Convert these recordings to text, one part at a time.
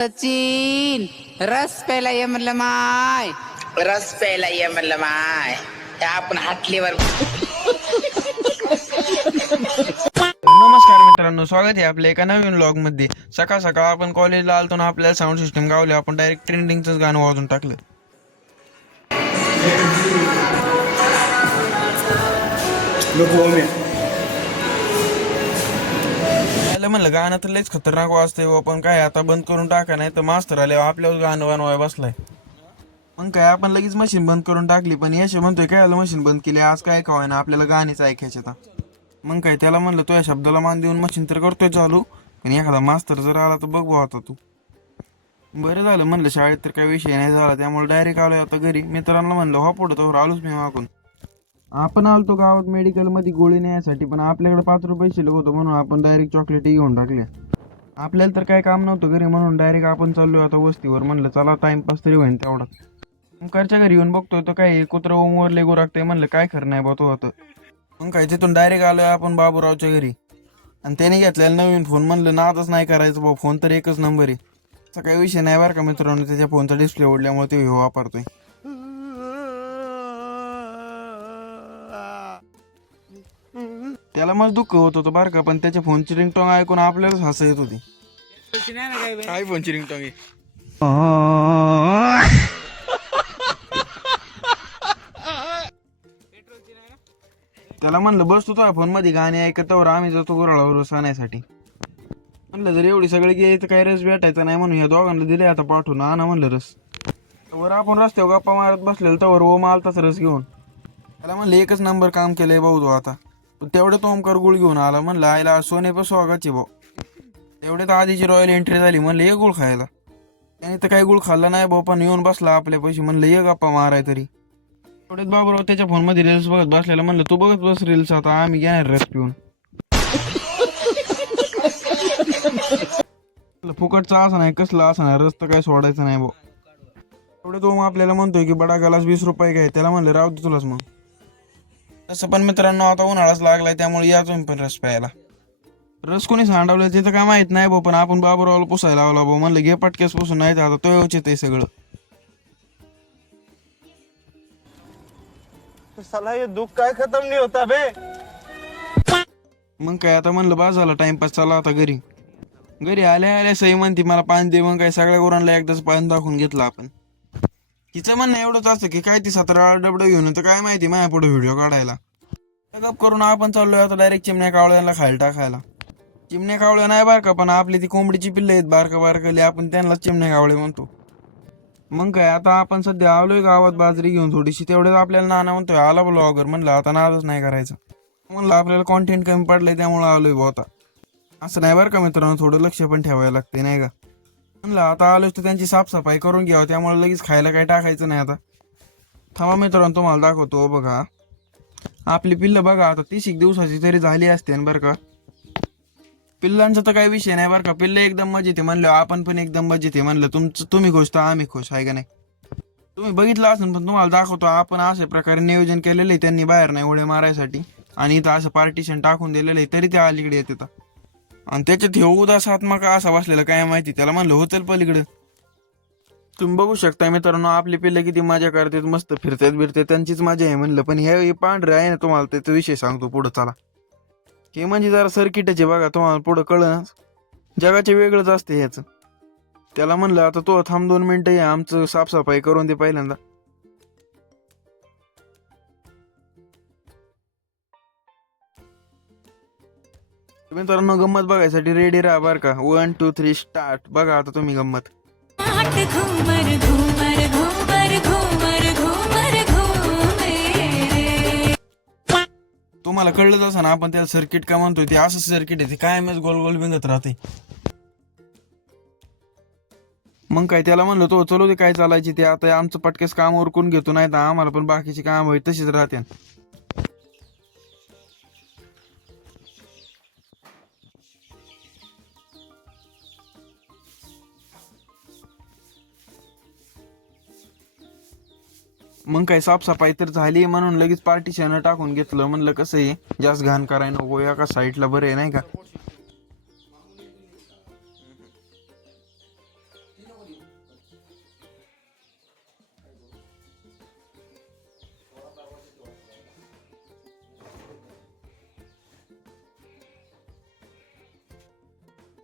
सचिन रस प्यायला ये म्हणलं माय. रस प्यायला ये म्हणलं माय. आपण हाटलीवर. नमस्कार मित्रांनो, स्वागत आहे आपल्या एका नवीन व्लॉग मध्ये. सकाळ सकाळ आपण कॉलेजला आलतो ना, आपल्याला साऊंड सिस्टम गावले, आपण डायरेक्ट ट्रेंडिंगच गाणं वाजून टाकलं. त्याला म्हणलं गाणं तर लयच खतरनाक वाजतंय, पण काय आता बंद करून टाका, नाही तर मास्तर आले आपल्यावर गाणं बनवाय बसलाय. मग काय आपण लगेच मशीन बंद करून टाकली, पण यश म्हणतोय काय मशीन बंद केली आज, काय काय ना आपल्याला गाणीच ऐकायचे. मग काय त्याला म्हणलं तुझ्या शब्दाला मान देऊन मशीन तर करतोय चालू, पण एखादा मास्तर जर आला तर बघू आता तू. बरं झालं म्हणलं, शाळेत तर काही विषय नाही झाला, त्यामुळे डायरेक्ट आलोय आता घरी. मित्रांना म्हणलं हा पुढं तर आलोच मी मागून. आपण आलतो गावात मेडिकल मध्ये गोळी नेण्यासाठी, पण आपल्याकडे 5 रुपये शिल्लक होतं म्हणून आपण डायरेक्ट चॉकलेट घेऊन टाकले. आपल्याला तर काही काम नव्हतं घरी, म्हणून डायरेक्ट आपण चाललोय आता वस्तीवर. म्हणलं चला टाइमपास तरी होईल तेवढा. ओंकारच्या घरी येऊन बघतोय तर काय कुत्र ओमवर लेगो राखतंय. म्हणलं काय खरं नाही बा तो आता. मग काय तिथून डायरेक्ट आलोय आपण बाबूरावच्या घरी, आणि त्याने घेतलेला नवीन फोन. म्हणलं नादच नाही करायचं भाऊ, फोन तर एकच नंबर आहे. असा काही विषय नाही बरं का मित्रांनो, त्याच्या फोनचा डिस्प्ले ओढल्यामुळे ते वापरतोय. त्याला मग दुःख होत होतं बरं का, पण त्याच्या फोनची रिंगटोन ऐकून आपल्यालाच हसा येत होती. काय फोनची रिंगटोन आहे? त्याला म्हणलं बस तू तुझ्या फोन मध्ये गाणी ऐकतावर, आम्ही जातो गुराळावर आणण्यासाठी. म्हणलं जर एवढी सगळी गेली तर काही रस भेटायचा नाही, म्हणून या दोघांना दिले आता पाठवून. आणा म्हणलं रस. वर आपण रस्त्यावर गप्पा मारत बसलेलं तवर ओम आलताच रस घेऊन. त्याला म्हणलं एकच नंबर काम केलंय भाऊ तू आता. तेवढ्यात ओमकार गुळ घेऊन आला. म्हणलं आयला सोने पण स्वागाचे भाऊ. तेवढ्यात आधीची रॉयल एंट्री झाली. म्हणलं ये गुळ खायला. त्याने तर काही गुळ खाल्ला नाही भाऊ, पण येऊन बसला आपल्या पैसे. म्हणलं ये गप्पा माराय तरी. तेवढ्यात बाबूराव त्याच्या फोन मध्ये रील्स बघत बसलेला. म्हणलं तू बघत बस रील्स, आता आम्ही घेणार रस पिऊन. फुकटचा असा नाही कसला असा नाही, रस तर काय सोडायचं नाही भाऊ. तेवढे तो मग आपल्याला म्हणतोय की बडा गलास 20 रुपये घ्याय. त्याला म्हणलं राहू दे तुलाच मग. तसं पण मित्रांनो आता उन्हाळाच लागलाय, त्यामुळे या तुम्ही पण रस प्यायला. रस कोणी सांडवलं ते तर काय माहित नाही भाऊ, पण आपण बाबूरावला पुसायला लावला भाऊ. म्हणलं घे पटकेस पुसून, नाही तर आता तो येऊच ते सगळं. साला ये दुख काय खत्म नहीं होता बे. मग काय आता म्हणलं बस झाला टाइमपास, चला आता घरी. घरी आल्या आल्या सई म्हणती मला पाणी दे. मग काय सगळ्या गुरांना एकदाच पाणी दाखवून घेतलं आपण. तिचं म्हणणं एवढंच असतं की काय ती 17 डबडं घेऊन तर काय माहिती माझ्या पुढे व्हिडिओ काढायला. गप करून आपण चाललोय आता डायरेक्ट चिमण्या कावळ्यांना खायला टाकायला. चिमण्या कावळ्या नाही बरं का, पण आपली ती कोंबडीची पिल्लं आहेत बारका बारकली, आपण त्यांना चिमण्या कावळे म्हणतो. मग काय आता आपण सध्या आलोय गावात बाजरी घेऊन थोडीशी. तेवढ्यात आपल्याला नाना म्हणतोय आला ब्लॉगर. म्हणलं आता नादच नाही करायचं. म्हणलं आपल्याला कॉन्टेंट कमी पडलंय त्यामुळे आलोय भाऊ आता. असं नाही बरं का मित्रांनो, थोडं लक्ष पण ठेवायला लागते नाही का. म्हणलं आता आलोच तर त्यांची साफसफाई करून घ्यावं, त्यामुळे लगेच खायला काही टाकायचं नाही. आता थांबा मित्रांनो तुम्हाला दाखवतो. बघा आपली पिल्लं बघा, आता 30 दिवसाची तरी झाली असते बरं का. पिल्लांचा तर काही विषय नाही बरं का, पिल्लं एकदम मजेत आहे. म्हणलं आपण पण एकदम मजेत आहे. म्हणलं तुम्ही खुश तर आम्ही खुश आहे का नाही. तुम्ही बघितलं असेल, पण तुम्हाला दाखवतो. आपण अशा प्रकारे नियोजन केलेलं आहे त्यांनी बाहेर नाही उड्या मारायसाठी, आणि इथं असं पार्टिशन टाकून दिलेलं आहे, तरी त्या अलीकडे येतात. आणि त्याच्यात हे उदासात्मक असा बसलेला काय माहिती. त्याला म्हणलं होतं पलीकडं. तुम्ही बघू शकता मित्रांनो आपली पिल्लं किती मजा करतात, मस्त फिरतात बिरतात, त्यांचीच मजा आहे. म्हणलं पण हे पांढरे आहे ना, तुम्हाला त्याचा विषय सांगतो पुढं चला. हे म्हणजे जरा सर्किटच आहे बघा, तुम्हाला पुढं कळलं. जगाचे वेगळंच असते ह्याचं. त्याला म्हणलं आता तो थांब 2 मिनिटं, या आमचं साफसफाई करून दे पहिल्यांदा. मित्रांनो गंमत बघायसाठी रेडी राहा बरं का. 1 2 3 स्टार्ट. बघा आता तुम्ही गंमत. घूमर घूमर घूमर घूमर घूमर घूमे. तुम्हाला कळलंच असं ना आपण त्याला सर्किट का म्हणतोय. ते असं सर्किट आहे, ते कायमच गोल गोल बिंगत राहते. मग काय त्याला म्हणलं तो चलो ते काय चालायची ते, आता आमचं पटकेस काम उरकून घेतो, नाही तर आम्हाला पण बाकीची काम होईल तशीच राहते. मग काय साफसफाई तर झाली, म्हणून लगेच पार्टिशन टाकून घेतलं. म्हणलं कसं आहे जास्त घाण करायला नको, एका साईडला बरं आहे नाही का.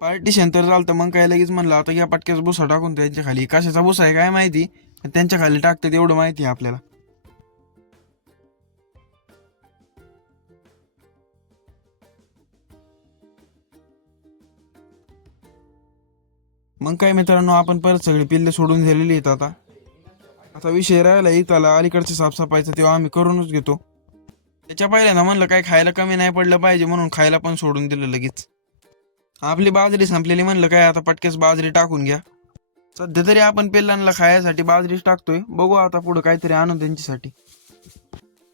पार्टिशन तर चालतं, मग काय लगेच म्हणलं आता या पटक्याचा भुसा टाकून त्यांच्या खाली. कशाचा भुसा आहे काय माहिती, पण त्यांच्या खाली टाकतात एवढं माहिती आहे आपल्याला. मग काय मित्रांनो, आपण परत सगळी पिल्ले सोडून दिलेली आहेत. आता विषय राहिला इथला अलीकडची साफसफाईचा, तेव्हा आम्ही करूनच घेतो. त्याच्या पहिल्यांदा म्हणलं काय खायला कमी नाही पडलं पाहिजे म्हणून खायला पण सोडून दिलं लगेच. आपली बाजरी संपलेली, म्हणलं काय आता पटकेच बाजरी टाकून घ्या. सध्या तरी आपण पिल्लांना खायसाठी बाजरीच टाकतोय, बघू आता पुढं काहीतरी आणून त्यांच्यासाठी.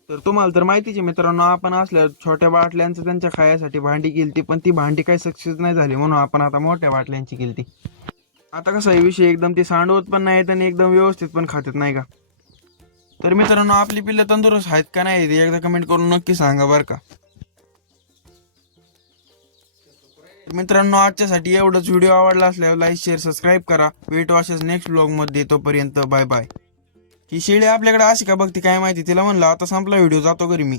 तर तुम्हाला तर माहितीच आहे मित्रांनो, आपण असल्या छोट्या बाटल्यांचं त्यांच्या खायसाठी भांडी केलती, पण ती भांडी काही सक्सेस नाही झाली म्हणून आपण आता मोठ्या बाटल्यांची केलती. आता कसा आहे विषय, एकदम ती सांडवत पण नाहीत आणि एकदम व्यवस्थित पण खातात नाही का. तर मित्रांनो, आपली पिल्लं तंदुरुस्त आहेत का नाही ते एकदा कमेंट करून नक्की सांगा बरं का. मित्रांनो, आजच्यासाठी एवढंच. व्हिडिओ आवडला असल्यावर लाईक शेअर सबस्क्राईब करा. भेटू अशाच नेक्स्ट व्लॉगमध्ये, तोपर्यंत बाय बाय. ही शेळी आपल्याकडे अशी का बघते काय माहिती, तिला म्हणलं आता संपला व्हिडिओ, जातो घरी मी.